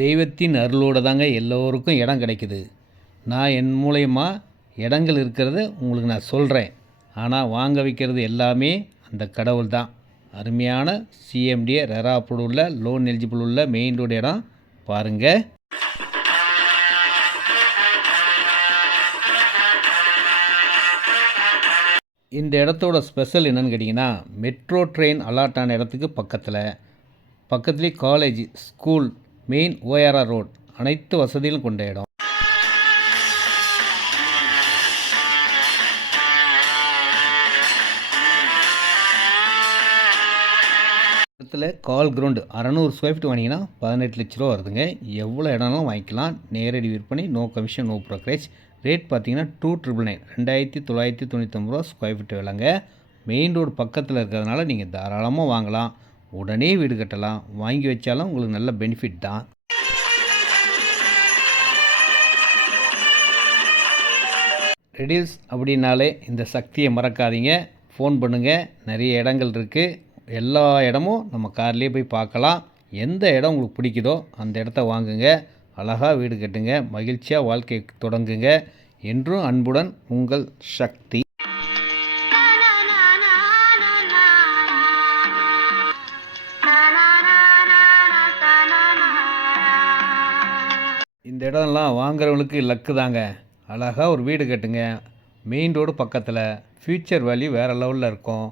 தெய்வத்தின் அருளோடு தாங்க எல்லோருக்கும் இடம் கிடைக்குது. நான் என் மூலயமா இடங்கள் இருக்கிறது உங்களுக்கு நான் சொல்கிறேன். ஆனால் வாங்க வைக்கிறது எல்லாமே அந்த கடவுள் தான். அருமையான சிஎம்டிஏ ரெரா அப்ரூவ் உள்ள லோன் எலிஜிபிள் உள்ள மெயின் ரோடு இடம் பாருங்கள். இந்த இடத்தோட ஸ்பெஷல் என்னென்னு கேட்டிங்கன்னா, மெட்ரோ ட்ரெயின் அலாட் ஆன இடத்துக்கு பக்கத்துலேயே college, school, main ORR road அனைத்து வசதிகளும் கொண்ட இடம். இடத்துல கால் கிரவுண்டு 600 ஸ்கொயர் ஃபீட் வாங்கினீங்கன்னா 18 லட்ச ரூபா வருதுங்க. எவ்வளோ இடம்னாலும் வாங்கிக்கலாம். நேரடி விற்பனை, no commission, no brokerage. Rate பார்த்தீங்கன்னா 2,999 2999 ரூபா ஸ்கொயர் ஃபீட் விலைங்க. மெயின் ரோடு பக்கத்தில் இருக்கிறதுனால நீங்கள் தாராளமாக வாங்கலாம். உடனே வீடு கட்டலாம். வாங்கி வச்சாலும் உங்களுக்கு நல்ல பெனிஃபிட் தான். ரெடில்ஸ் அப்படின்னாலே இந்த சக்தியை மறக்காதீங்க. ஃபோன் பண்ணுங்கள். நிறைய இடங்கள் இருக்குது. எல்லா இடமும் நம்ம கார்லேயே போய் பார்க்கலாம். எந்த இடம் உங்களுக்கு பிடிக்குதோ அந்த இடத்த வாங்குங்க. அழகாக வீடு கட்டுங்க. மகிழ்ச்சியாக வாழ்க்கை தொடங்குங்க. என்றும் அன்புடன் உங்கள் சக்தி. இந்த இடம்லாம் வாங்குறவங்களுக்கு லக்கு தாங்க. அழகாக ஒரு வீடு கட்டுங்க. மெயின் ரோடு பக்கத்தில். ஃப்யூச்சர் வேல்யூ வேறு லெவலில் இருக்கும்.